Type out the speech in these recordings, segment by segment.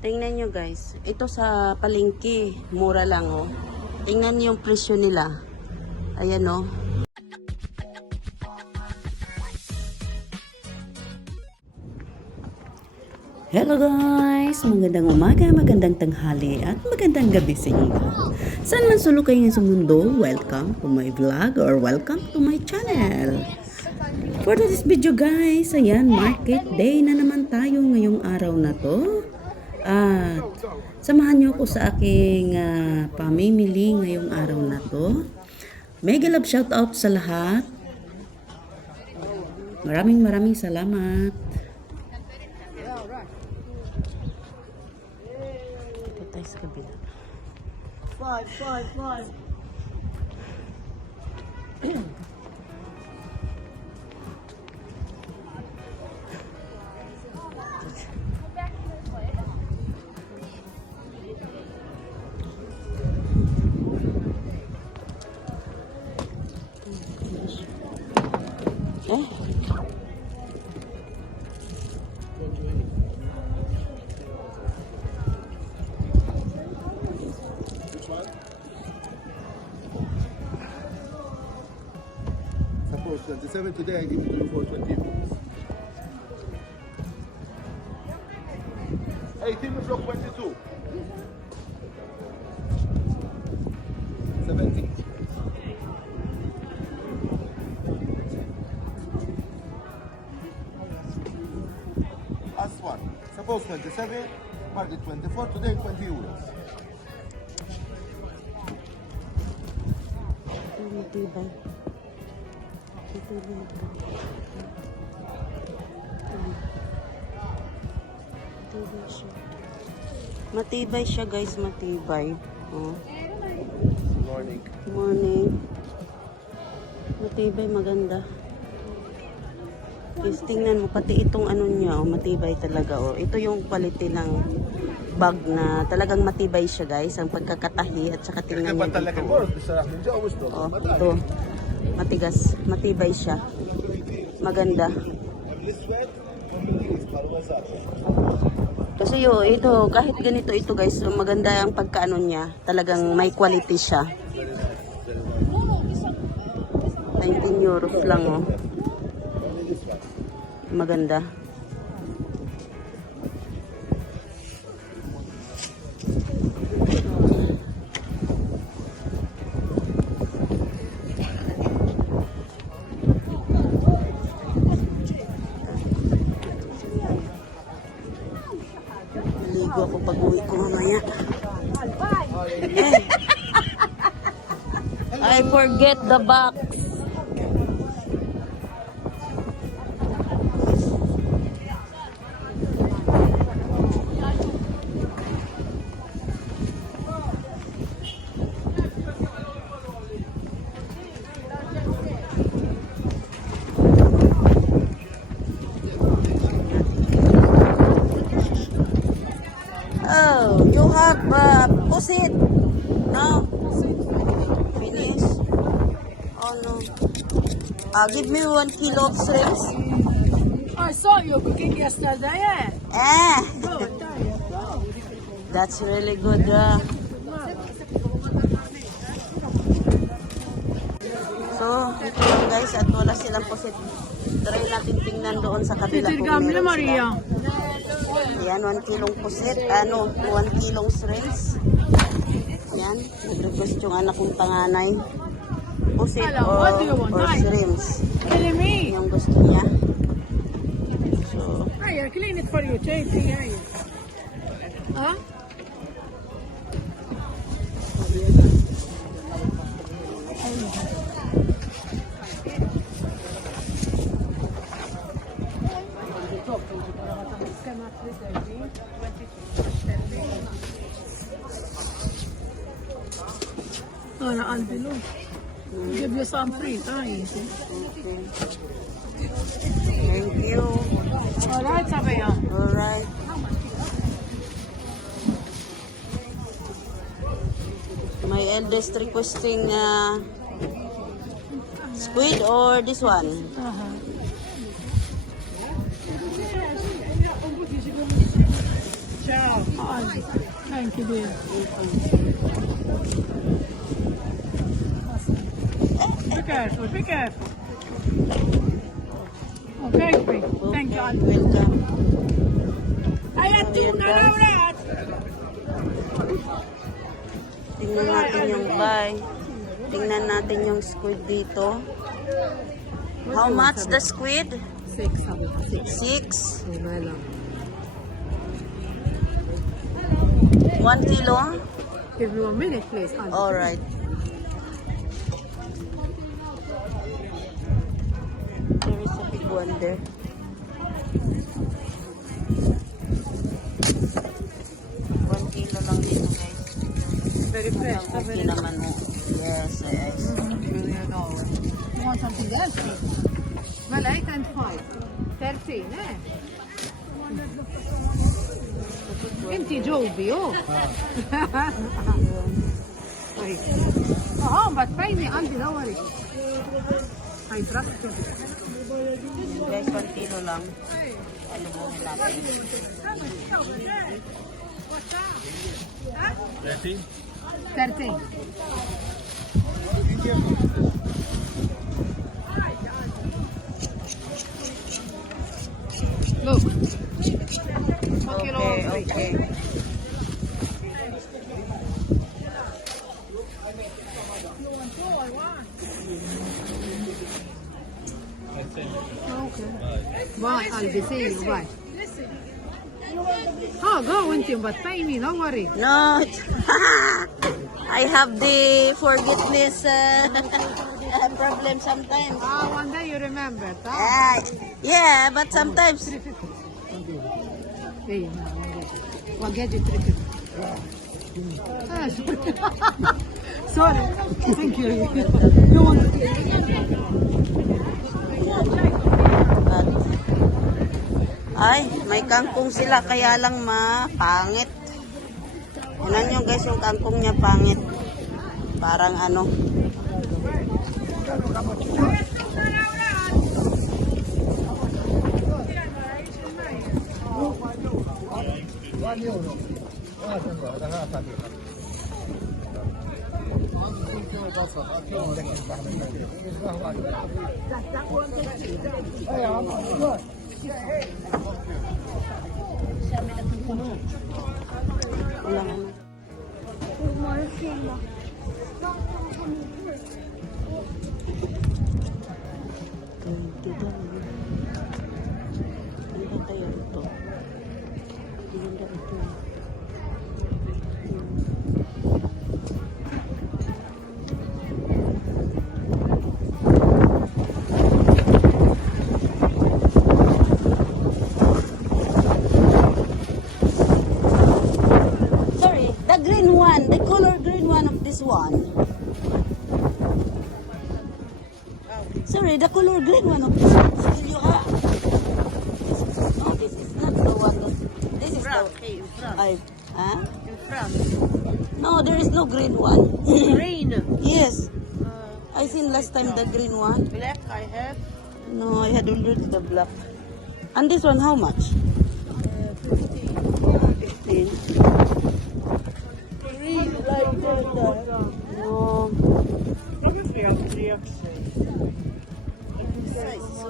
Tingnan nyo guys. Ito sa palengke. Mura lang oh. Tingnan nyo yung presyo nila. Ayan oh. Hello guys! Magandang umaga, magandang tanghali at magandang gabi sa inyo. Saan man sulok kayo sa mundo, welcome to my vlog or welcome to my channel. For this video guys, ayan, market day na naman tayo ngayong araw na to. At samahan niyo ako sa aking pamimili ngayong araw na to. Mega love shout out sa lahat. Maraming salamat. Ito tayo sa kabila. 5. Eh? Suppose 27 today, I give it to you for 20 euros. 18 block 22. 70. Last one. Suppose 27, market 24, today 20 euros. Matibay. Matibay siya guys, matibay. Oh. Good morning. Morning. Matibay, maganda. Guys, tingnan mo, pati itong ano niya, oh, matibay talaga. Oh. Ito yung quality ng bag na talagang matibay siya guys, ang pagkakatahi at saka tingnan niyo dito. Oh, ito. Matigas, matibay siya. Maganda. Kasi ito, kahit ganito ito guys, maganda ang pagkaano niya. Talagang may quality siya. 19 euros lang oh. Maganda. Ligo ako pag uwi ko mamaya. I forget the box. Oh, you have pusit? No. Finish. Oh no. Give me 1 kilo of shrimps. I saw you cooking yesterday. Good. That's really good. So, ito lang guys, at wala silang pusit. Try natin tingnan doon sa kabila kung meron sila. Yan, 1 kilong pusit. 1 kilong shrimps. Yan, nag-request yung anak kong panganay. Pusit or shrimps. Yung gusto niya. So, I clean it for you, JP. Huh? Oh, na Albino. Give you some free time. okay. Thank you. Alright, sabi yan. Alright. My eldest requesting squid or this one? Ciao. Aldi. Thank you, dear. Be careful, be careful. Okay, great. Thank you, Aldi. Welcome. Ayan, Ayan, na guys. ulit. Tingnan natin yung buy. Tingnan natin yung squid dito. How much the squid? 6. 1 kilo? Give me 1 minute, please. Alright. There is a big one there. One kilo lang dito, guys. Very fresh. Okay naman mo. Yes, yes. You want something else? Well, 8 and 5. 13, eh? انتي جاوبي اوه but pay me عندي دوري I trust you. Guys, 1 kilo lang. Ano mo natin? 13. Look. Okay. Bye, I'll be seeing you. Bye. Oh, go, Winty, but pay me, don't worry. No, I have the forgetfulness problem sometimes. One day you remember. Yeah, but sometimes. Hey, I'll get you 350. Sorry. Thank you. You want Ay, may kangkong sila kaya lang mapangit. Tingnan nyo guys, yung kangkong niya pangit. Parang ano. Wala nga. Ano kaya ito? Ganda ito. Sorry, the green one, the color green one of this one. Sorry, the color green one of this one. Still you have. No, this is not the one. This is the. Huh? in front. No, there is no green one. Green. Yes. I seen last time the green one. Black I have. No, I had already the black. And this one, how much? 15. Green like that. No. Probably a 3x Size, so.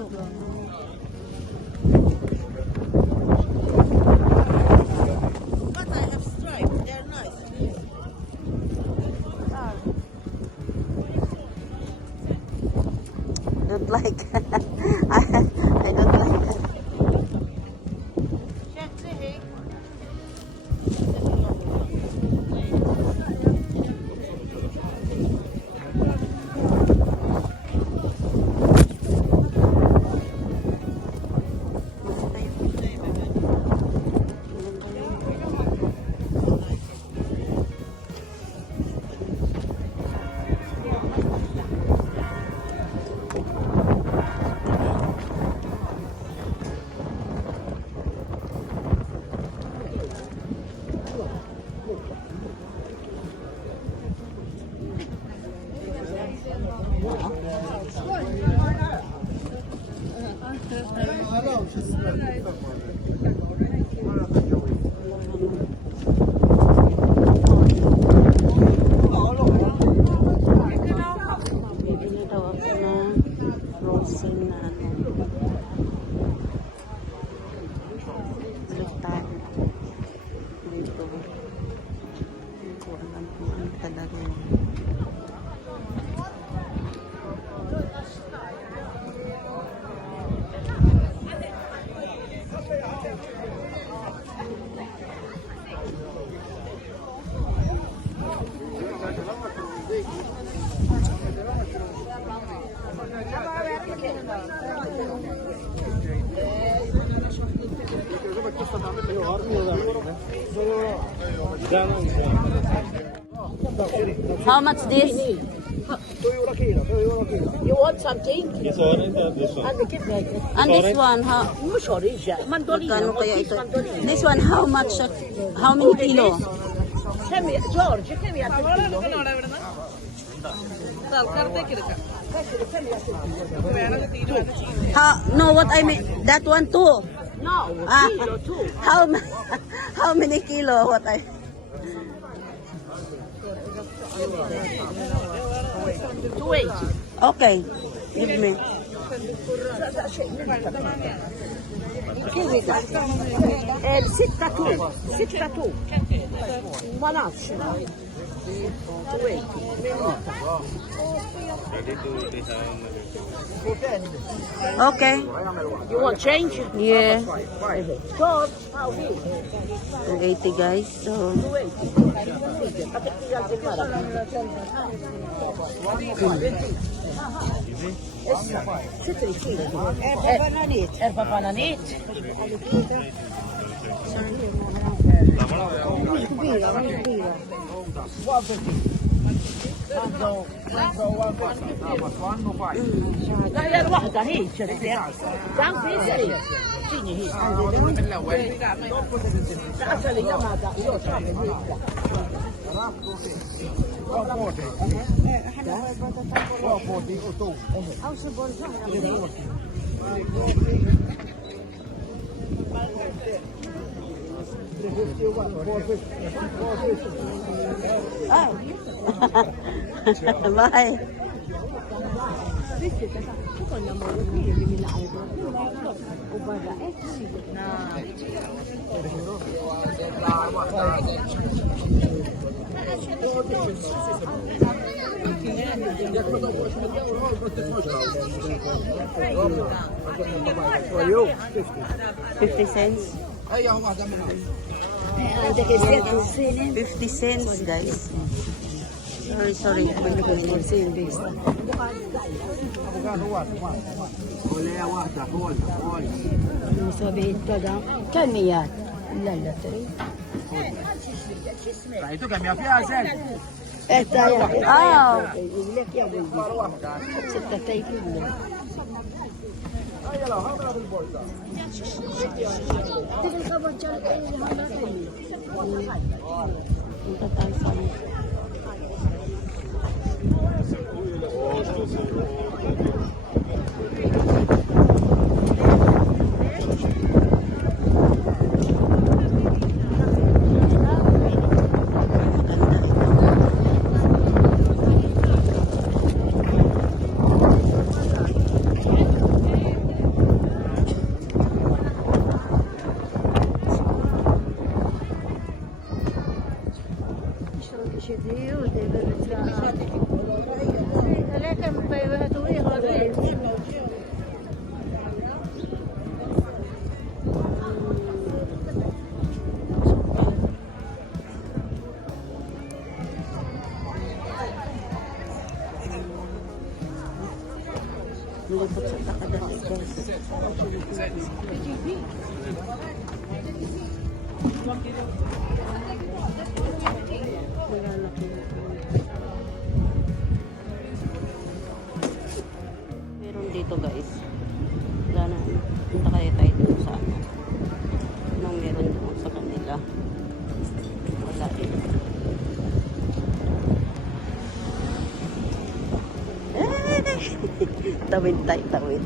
But I have stripes. They're nice. Don't like. I don't like that. Bibili daw ako ng frozen na ano. Lutan. Dito. Hindi ko alam kung ano talaga yun. How much this? You want something? This orange or this one? And the kid like it. And this one, how? Which orange? Mandolina. Magkano kaya What is ito? mandolina? This one, how much? How many kilo? George, can we have the kilo? No, what I mean, that one too. No, Ah, kilo too. how many kilo? What I? 280. Okay, give me. كيف ستة تو ستة تو ما نعرفش Okay. You want change? Yeah. George, how is 280 guys. So, 4 بنانيت مش كبيرة مش كبيرة لا هي الواحدة هي كم بيسري تيجي هي تعرف لي ما bye. For you, 50 cents. 50 cents guys. Sorry. كميات لا لا تري Itu kami apa sih? Oh. لك يا ولدي ستة تايفين Punta tayo sa Nilipot sa takadali guys. Malalaki na po. Meron dito guys. Wala na. Punta kaya tayo dito sa ano. Anong meron doon sa kanila. Wala eh. Tawid tayo, tawid.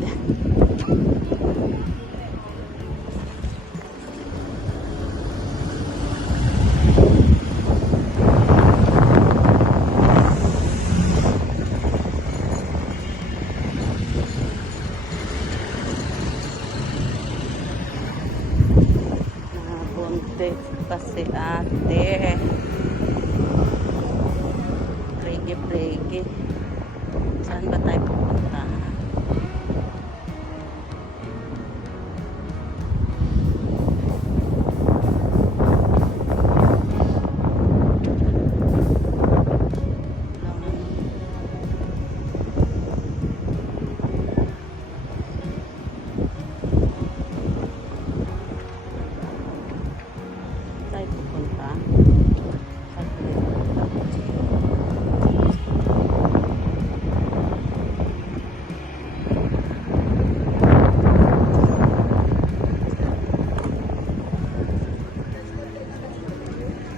kasi ate. Prege. Saan ba tayo pupunta? Tayo pupunta.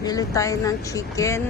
Bili tayo ng chicken.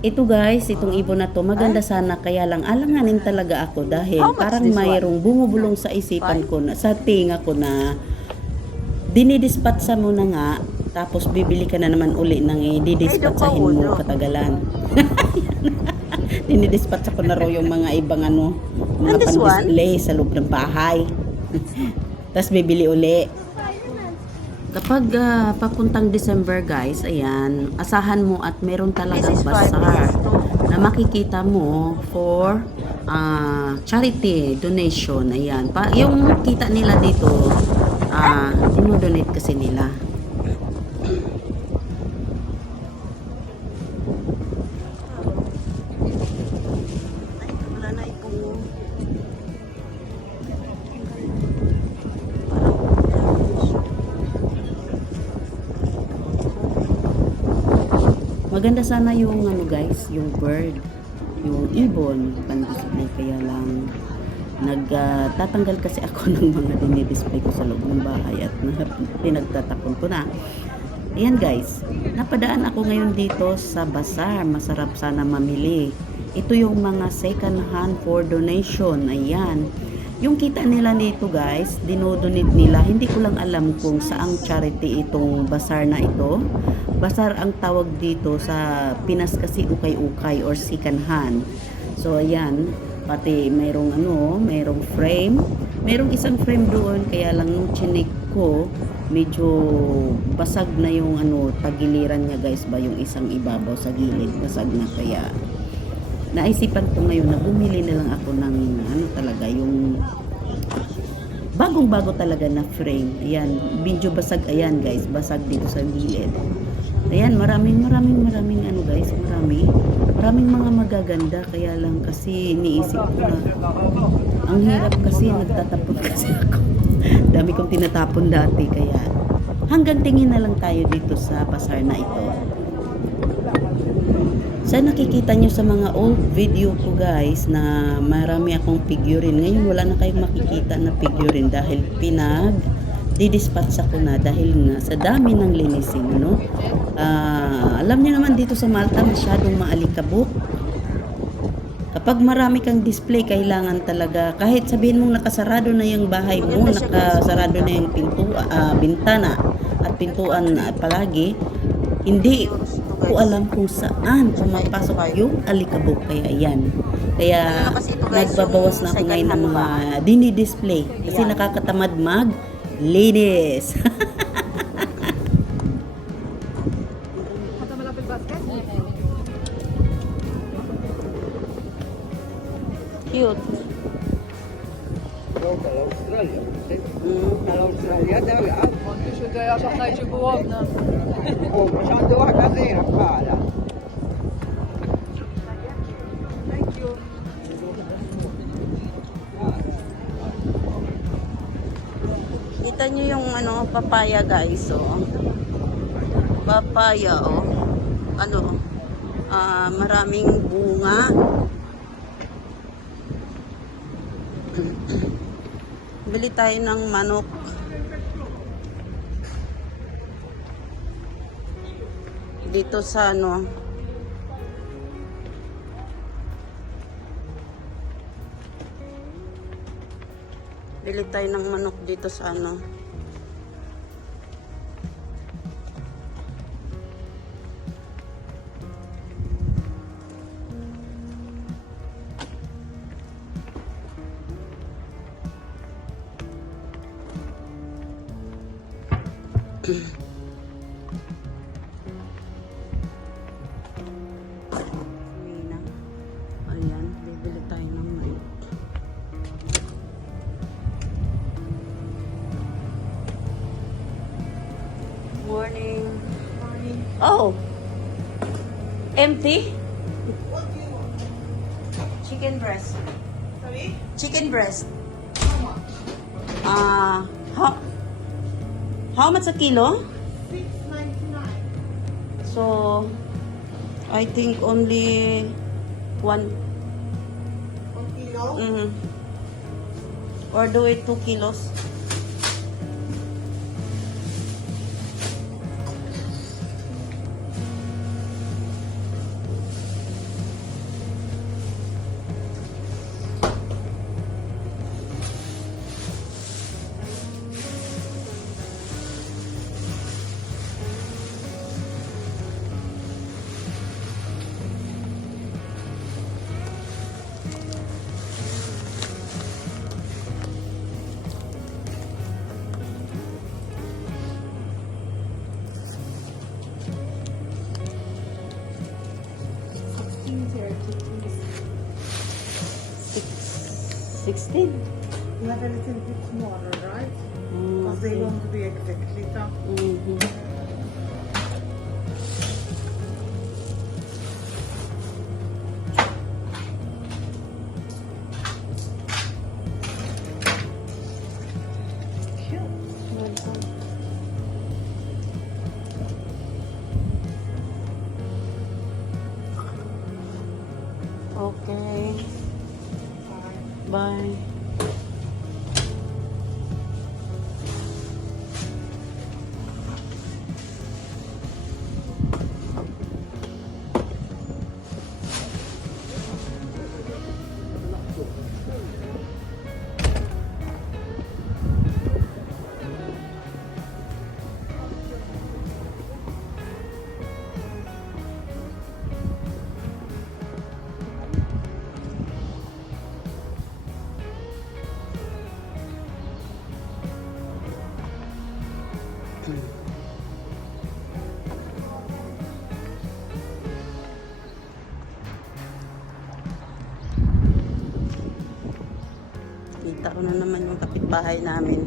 Ito guys, itong ibon na to, maganda sana, kaya lang alanganin talaga ako dahil parang mayroong bumubulong sa isipan ko, na, sa tinga ko na dinidispatsa mo na nga, tapos bibili ka na naman uli ng didispatsahin mo katagalan. Dinidispatsa ko na raw yung mga ibang mga pan-display sa loob ng bahay. Tapos bibili uli. Kapag papuntang December guys, ayan, asahan mo at meron talagang bazaar na makikita mo for charity donation. Ayan, yung kita nila dito, dinodonate kasi nila. Maganda sana yung guys, yung bird, yung ibon, pan-display, kaya lang nagtatanggal kasi ako ng mga dinidisplay ko sa loob ng bahay at pinagtatapon ko na. Ayan guys, napadaan ako ngayon dito sa bazaar, masarap sana mamili. Ito yung mga second hand for donation, ayan. Yung kita nila dito guys, dinodonate nila. Hindi ko lang alam kung saang charity itong bazaar na ito. Bazaar ang tawag dito sa Pinas kasi ukay-ukay or second hand. So ayan, pati mayroong mayroong frame. Mayroong isang frame doon, kaya lang nung chinik ko, medyo basag na yung tagiliran niya guys ba, yung isang ibabaw sa gilid, basag na, kaya naisipan ko ngayon na bumili na lang ako ng talaga yung bagong-bago talaga na frame. Ayan, medyo basag, ayan guys, basag dito sa gilid. Ayan, maraming guys, maraming mga magaganda, kaya lang kasi iniisip ko na ang hirap kasi, nagtatapon kasi ako. Dami kong tinatapon dati, kaya hanggang tingin na lang tayo dito sa bazaar na ito. Sa nakikita nyo sa mga old video ko guys, na marami akong figurine. Ngayon wala na kayong makikita na figurine dahil didispatch ako na dahil nga sa dami ng linisin, alam niyo naman dito sa Malta masyadong maalikabok. Kapag marami kang display, kailangan talaga, kahit sabihin mong nakasarado na yung bahay mo, nakasarado na yung bintana at pintuan palagi, hindi ko alam kung saan pumapasok yung alikabok. Kaya yan, kaya nagbabawas na ako ngayon ng mga dinidisplay kasi nakakatamad maglinis. Cute. Australia. Mm. Australia ده بقى Monty się dzieje, aż znajdzie głodna. مش عندها كثير فعلا. Kita nyo yung ano, papaya guys, oh. Papaya, oh. Ano, maraming bunga. Bili tayo ng manok. Dito sa ano, bili tayo ng manok dito sa ano. Mina. Ayan, bibili tayo ng manok. Morning. Oh. Empty? Chicken breast. Sorry? Chicken breast. How much a kilo? $6.99. So, I think only one. 1 kilo? Mm, or do it 2 kilos. Six- 16. You have a little bit smaller, right? Mm, Because they okay. want to be exactly tough. Mhm. Okay. Bye. Kita ko na naman yung kapitbahay namin.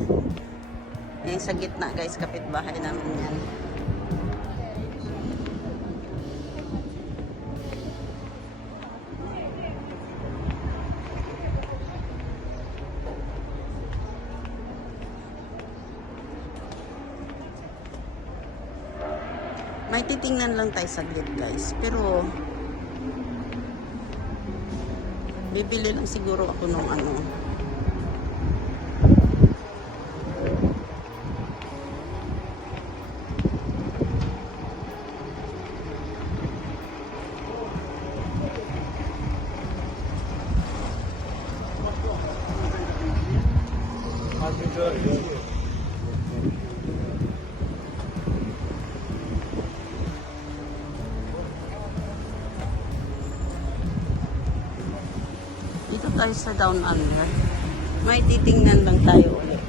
Eh, sa gitna guys, kapitbahay namin yan. May titingnan lang tayo saglit guys. Pero, bibili lang siguro ako ng ano. Dito tayo sa Down Under. May titingnan lang tayo ulit.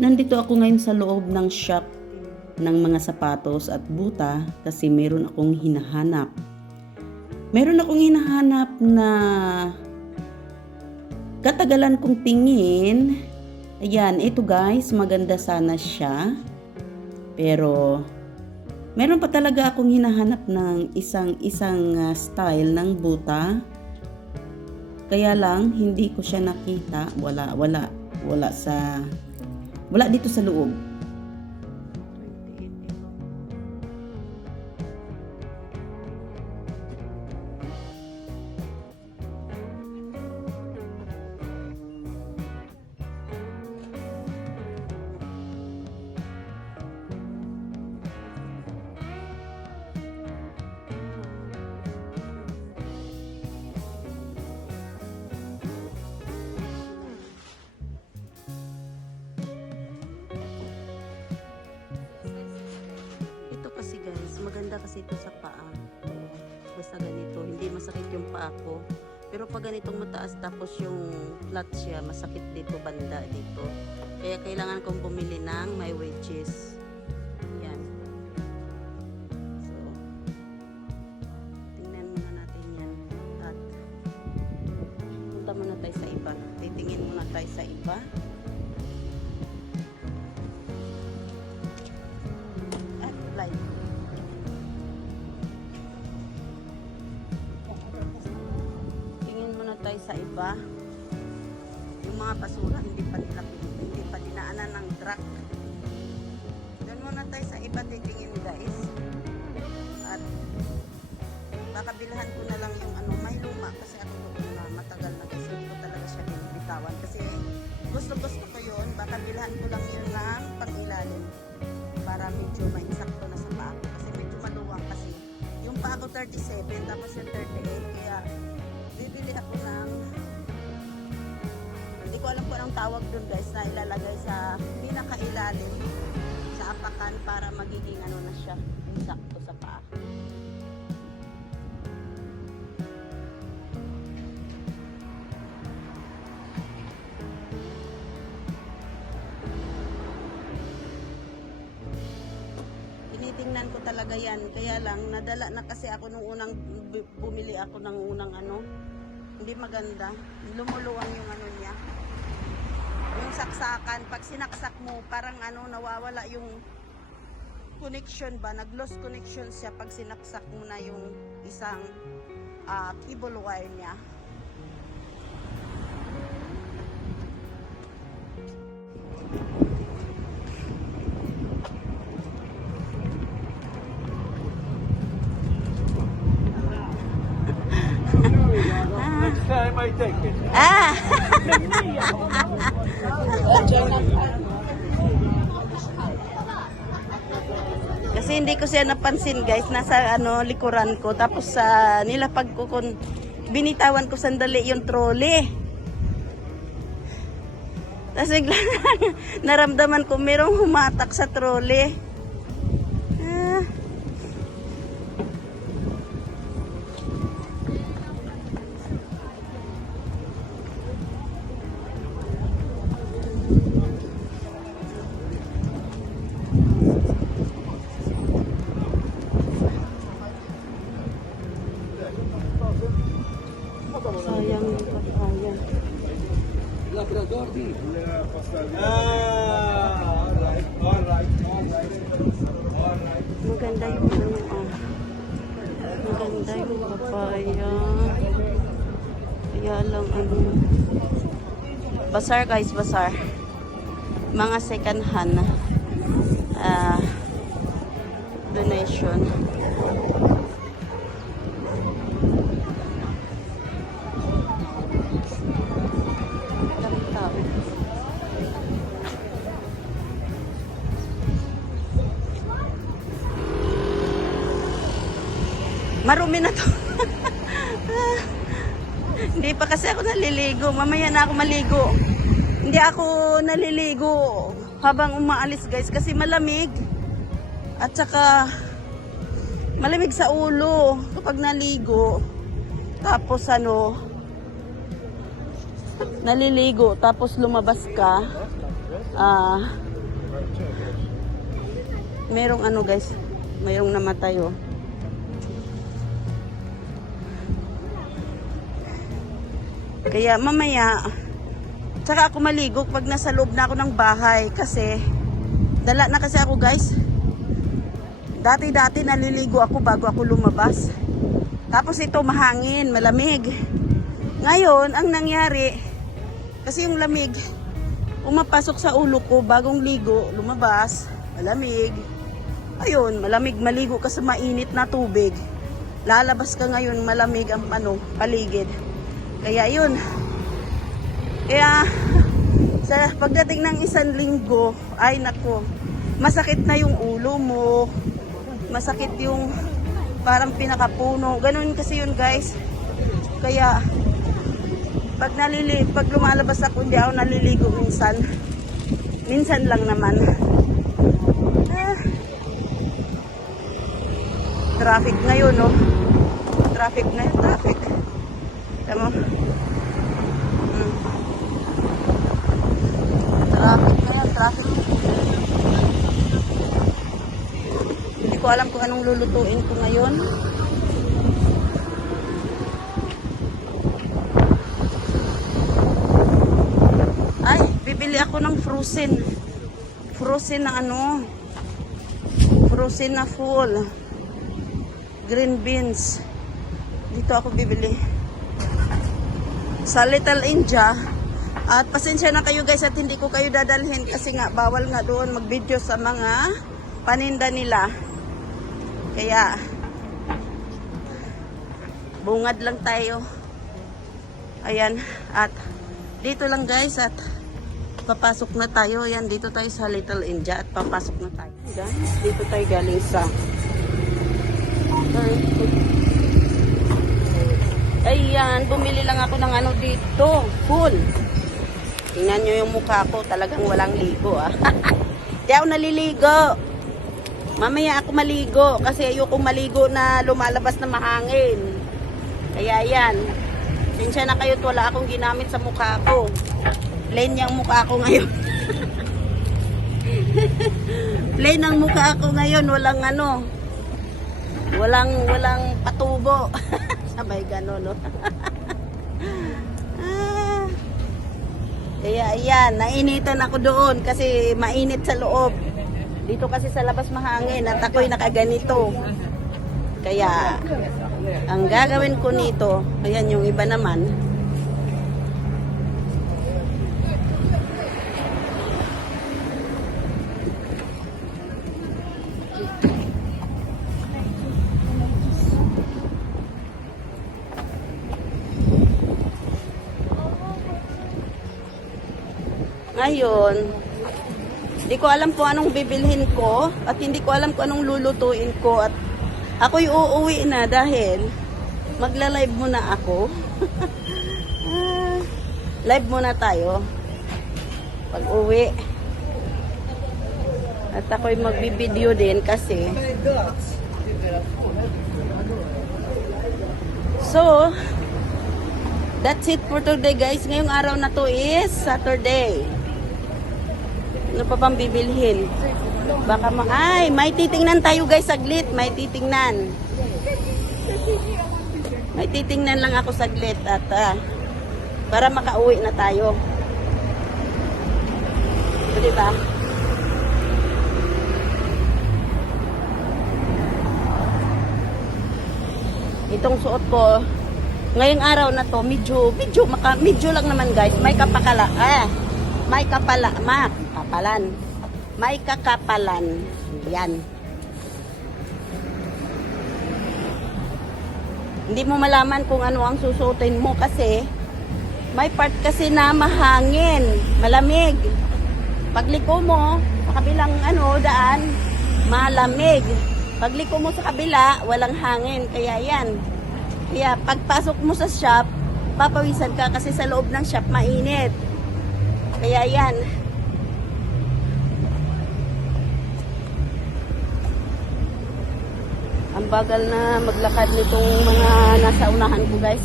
Nandito ako ngayon sa loob ng shop ng mga sapatos at buta kasi meron akong hinahanap. Meron akong hinahanap na katagalan kong tingin. Ayan, ito guys, maganda sana siya. Pero meron pa talaga akong hinahanap ng isang style ng buta. Kaya lang hindi ko siya nakita. Wala dito sa loob. Kasi guys, maganda kasi ito sa paa. Basta ganito, hindi masakit yung paa ko. Pero pag ganitong mataas tapos yung flat siya, masakit dito banda dito. Kaya kailangan kong bumili ng may wedges. Yan. So, tingnan muna natin yan. At punta muna tayo sa iba. Titingin muna tayo sa iba. At live. Tayo sa iba. Yung mga basura hindi pa dinaanan ng truck. Doon muna tayo sa iba titingin guys. At baka bilhan ko na lang yung may luma kasi ako doon na matagal na kasi hindi ko talaga siya binibitawan kasi gusto ko yun. Baka bilhan ko lang yun ng pang-ilalim para medyo mainsakto na sa paa ko kasi medyo maluwang kasi yung paa ko 37 tapos yung 38 kaya bibili ako ng hindi ko alam kung anong tawag dun guys na ilalagay sa pinakailalim sa apakan para magiging na siya sakto sa paa. Tinitingnan ko talaga yan kaya lang nadala na kasi ako nung unang bumili ako ng unang hindi maganda. Lumuluwang yung niya. Yung saksakan, pag sinaksak mo, parang nawawala yung connection ba? Nag-lost connection siya pag sinaksak mo na yung isang cable wire niya. Next time I take it. Kasi hindi ko siya napansin guys, nasa likuran ko tapos sa nilapag ko binitawan ko sandali yung trolley. Tapos bigla naramdaman ko merong humatak sa trolley. Sayang yung papaya. Maganda yung maganda yung papaya. Kaya lang Bazaar guys, bazaar. Mga second hand donation. Marumi na to. Hindi pa kasi ako naliligo. Mamaya na ako maligo. Hindi ako naliligo habang umaalis guys kasi malamig. At saka malamig sa ulo kapag naligo. Tapos naliligo tapos lumabas ka. Merong ano guys, mayroong namatay oh. Kaya mamaya, tsaka ako maligo pag nasa loob na ako ng bahay kasi dala na kasi ako guys. Dati naliligo ako bago ako lumabas. Tapos ito mahangin, malamig. Ngayon, ang nangyari, kasi yung lamig, umapasok sa ulo ko bagong ligo, lumabas, malamig. Ayun, malamig, maligo ka sa mainit na tubig. Lalabas ka ngayon, malamig ang paligid. Kaya yun. Kaya sa pagdating ng 1 linggo, ay nako, masakit na yung ulo mo. Masakit yung parang pinakapuno. Ganun kasi yun guys. Kaya pag lumalabas ako, hindi ako naliligo minsan. Minsan lang naman. Traffic ngayon, no? Traffic na yun, traffic. Tama? Traffic na yun, traffic. Hindi ko alam kung anong lulutuin ko ngayon. Ay, bibili ako ng frozen. Frozen na ano? Frozen na full. Green beans. Dito ako bibili. Sa Little India. At pasensya na kayo guys at hindi ko kayo dadalhin kasi nga bawal nga doon mag-video sa mga paninda nila. Kaya bungad lang tayo. Ayan. At dito lang guys at papasok na tayo. Ayan, dito tayo sa Little India at papasok na tayo. Guys, dito tayo galing sa ayan, bumili lang ako ng ano dito, full. Tingnan nyo yung mukha ko, talagang walang ligo ah. Di ako naliligo. Mamaya ako maligo kasi ayoko maligo na lumalabas na mahangin. Kaya yan. Sinsya na kayo, wala akong ginamit sa mukha ko. Plain yung mukha ko ngayon. Plain ang mukha ko ngayon, walang ano. Walang patubo. Sabay gano'n, no? Kaya ayan, nainitan ako doon kasi mainit sa loob. Dito kasi sa labas mahangin at ako'y nakaganito. Kaya ang gagawin ko nito, ayan yung iba naman. Ngayon, hindi ko alam kung anong bibilhin ko at hindi ko alam kung anong lulutuin ko at ako'y uuwi na dahil magla-live muna ako. Live muna tayo pag uwi. At ako'y magbibideo din kasi. So, that's it for today guys. Ngayong araw na to is Saturday. Ano pa bang bibilhin? Baka ay, may titingnan tayo guys saglit. May titingnan. May titingnan lang ako saglit at para makauwi na tayo. So, diba? Itong suot ko ngayong araw na to, medyo lang naman guys. May kakapalan. Yan. Hindi mo malaman kung ano ang susuotin mo kasi may part kasi na mahangin, malamig. Pagliko mo sa kabilang daan, malamig. Pagliko mo sa kabila, walang hangin. Kaya yan. Kaya pagpasok mo sa shop, papawisan ka kasi sa loob ng shop mainit. Kaya yan. Ang bagal na maglakad nitong mga nasa unahan ko guys.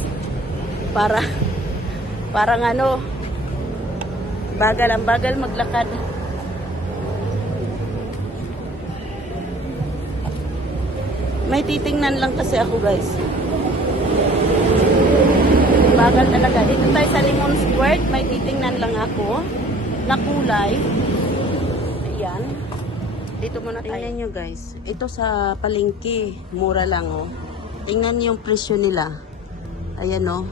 Parang bagal, ang bagal maglakad. May titingnan lang kasi ako, guys. Bagal talaga. Dito tayo sa Limon Square. May titingnan lang ako na kulay. Ayan. Dito muna tayo. Tingnan nyo, guys. Ito sa palengke. Mura lang, oh. Tingnan nyo yung presyo nila. Ayan, oh.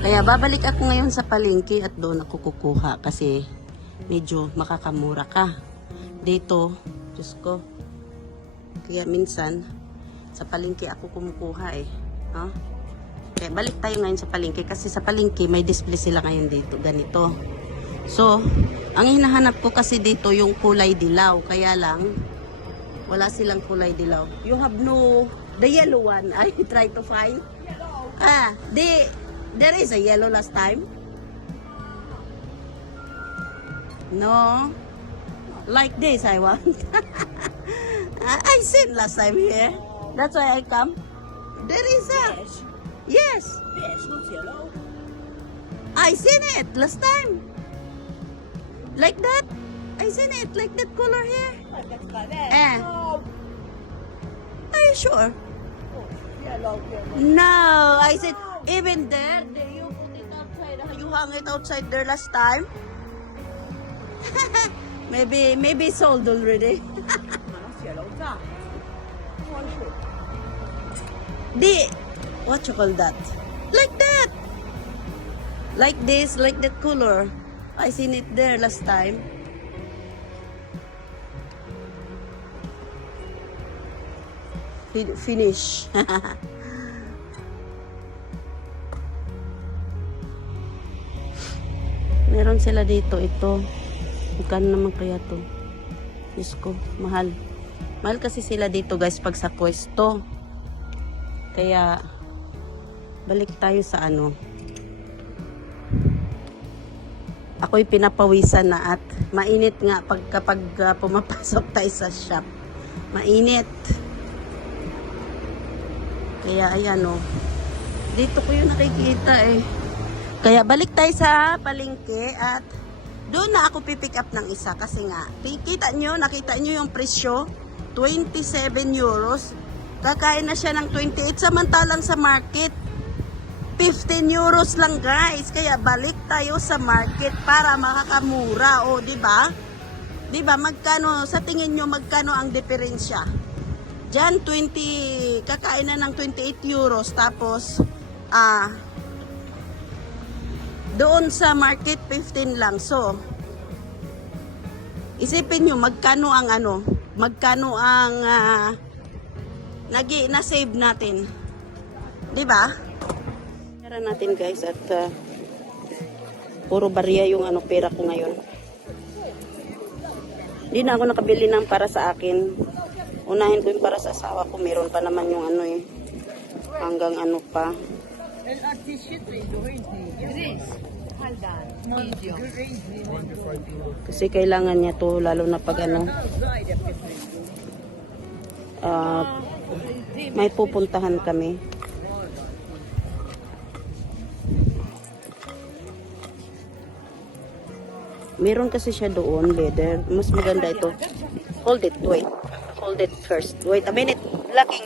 Kaya babalik ako ngayon sa palengke at doon ako kukuha kasi medyo makakamura ka. Dito, Diyos ko. Kaya minsan, sa palengke ako kumukuha eh. Huh? Kaya balik tayo ngayon sa palengke kasi sa palengke may display sila ngayon dito. Ganito. So, ang hinahanap ko kasi dito yung kulay dilaw. Kaya lang, wala silang kulay dilaw. You have no, the yellow one. I try to find. There is a yellow last time. No. Like this I want. I seen last time here. That's why I come. There is a. Yes. Yes, not yellow. I seen it last time. Like that. I seen it like that color here. Eh. Are you sure? Yellow. No, I said even there. You put it outside. You hung it outside there last time. maybe sold already. Yellow. What you call that? Like that. Like this, like that color. I seen it there last time. Finish. Meron sila dito ito. Magkano naman kaya to? Diyos ko, mahal. Mahal kasi sila dito guys pag sa pwesto. Kaya balik tayo sa ano. Ako'y pinapawisan na at mainit nga kapag pumapasok tayo sa shop. Mainit. Kaya ayan oh. Dito ko yung nakikita eh. Kaya balik tayo sa palengke at doon na ako pipick up ng isa kasi nga, nakita nyo yung presyo, 27 euros. Kakain na siya ng 28 samantalang sa market 15 euros lang guys. Kaya balik tayo sa market para makakamura. O, di ba? Di ba magkano sa tingin nyo magkano ang diferensya? Diyan 20 kakain na ng 28 euros tapos doon sa market 15 lang. So isipin nyo magkano ang na-save natin. 'Di ba? Pera natin guys at puro barya yung pera ko ngayon. Hindi na ako nakabili ng para sa akin. Unahin ko yung para sa asawa ko. Meron pa naman yung hanggang pa. Kasi kailangan niya to lalo na pag may pupuntahan kami. Meron kasi siya doon, leather. Mas maganda ito. Hold it, wait. Hold it first. Wait a minute. Lacking.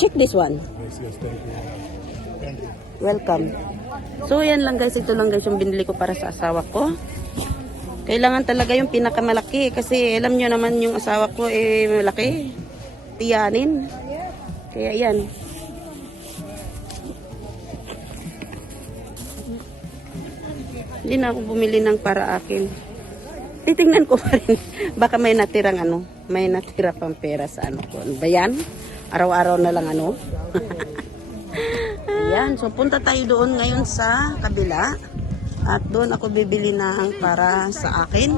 Check this one. Welcome. So, yan lang guys. Ito lang guys yung binili ko para sa asawa ko. Kailangan talaga yung pinakamalaki. Kasi alam nyo naman yung asawa ko malaki. Tiyanin. Kaya yan. Hindi na ako bumili ng para akin. Titingnan ko pa rin. Baka may natirang may natira pang pera sa ko. Ano ba yan? Araw-araw na lang Ayan. So, punta tayo doon ngayon sa kabila. At doon ako bibili ng para sa akin.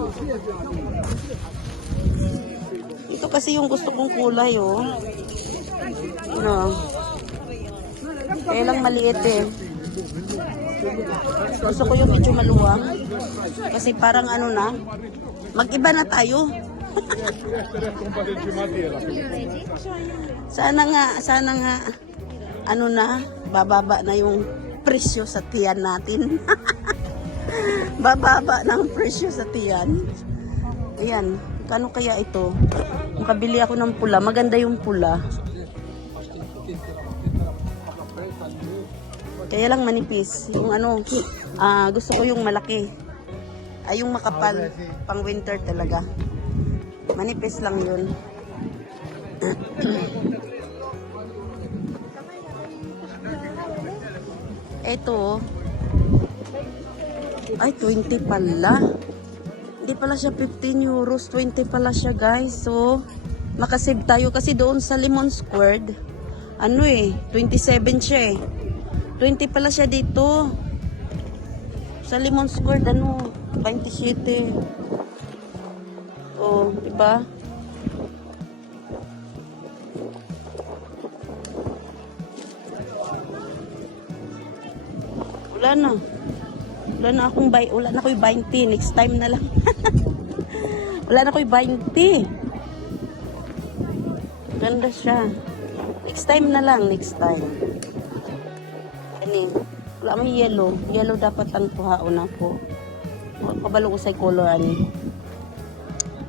Ito kasi yung gusto kong kulay, oh. Kaya lang maliit eh. Gusto ko yung medyo maluwang. Kasi parang mag-iba na tayo. Sana nga, bababa na yung presyo sa tiyan natin. Bababa ng presyo sa tiyan. Ayan, kano kaya ito? Makabili ako ng pula. Maganda yung pula. Kaya lang manipis. Yung ano, gusto ko yung malaki. Ay, yung makapal. Pang winter talaga. Manipis lang yun. Ito. Ay, 20 pala. Hindi pala siya 15 euros. 20 pala siya, guys. So, makasave tayo kasi doon sa Lemon Squared. 27 siya eh. 20 pala siya dito. Sa Lemon Squared, 27. Oh, diba? Wala na. Wala na akong wala na akong 20. Next time na lang. Wala na akong 20. Ganda siya. Next time na lang. Next time. Ani. Wala may yellow. Yellow dapat ang kuhaon ako. Kabalo ko sa color ani.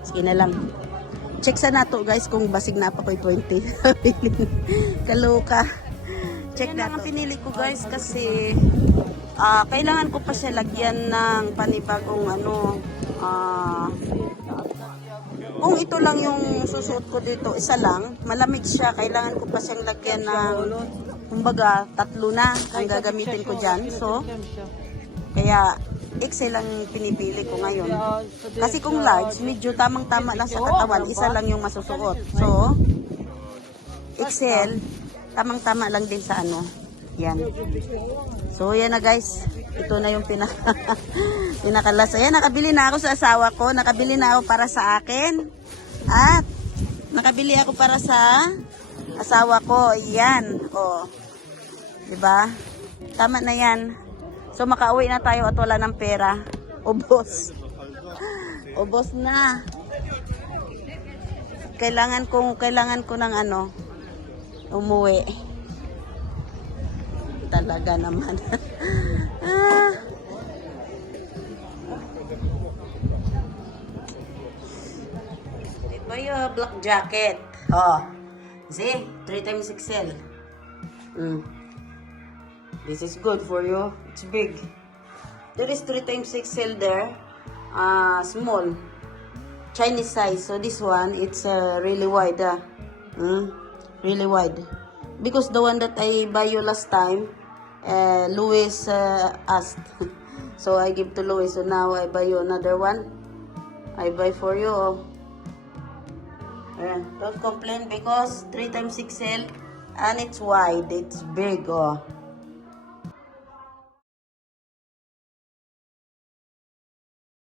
Sige na lang. Check sa nato guys kung basig na pa ko'y 20. Kaloka. Check na ang pinili ko guys kasi kailangan ko pa siya lagyan ng panibagong kung ito lang yung susuot ko dito, isa lang, malamig siya, kailangan ko pa siyang lagyan ng kumbaga, 3 na ang gagamitin ko dyan. So, kaya XL lang pinipili ko ngayon. Kasi kung large, medyo tamang-tama lang sa katawan, isa lang yung masusuot. So, XL, tamang-tama lang din sa yan. So, yan na guys. Ito na yung pinakalasa. Yan, nakabili na ako sa asawa ko. Nakabili na ako para sa akin. At, nakabili ako para sa asawa ko. Yan. O. Diba? Tama na yan. So, makauwi na tayo at wala ng pera. Ubos. Ubos na. Kailangan ko ng umuwi. Talaga naman. Diba yung black jacket? Oh. See? 3 times XL. This is good for you. It's big. There is 3 times XL there. Small. Chinese size. So this one, it's really wide. Really wide. Because the one that I buy you last time, Louis asked. So I give to Louis. So now I buy you another one. I buy for you. Don't complain because 3 times XL and it's wide. It's big. Oh.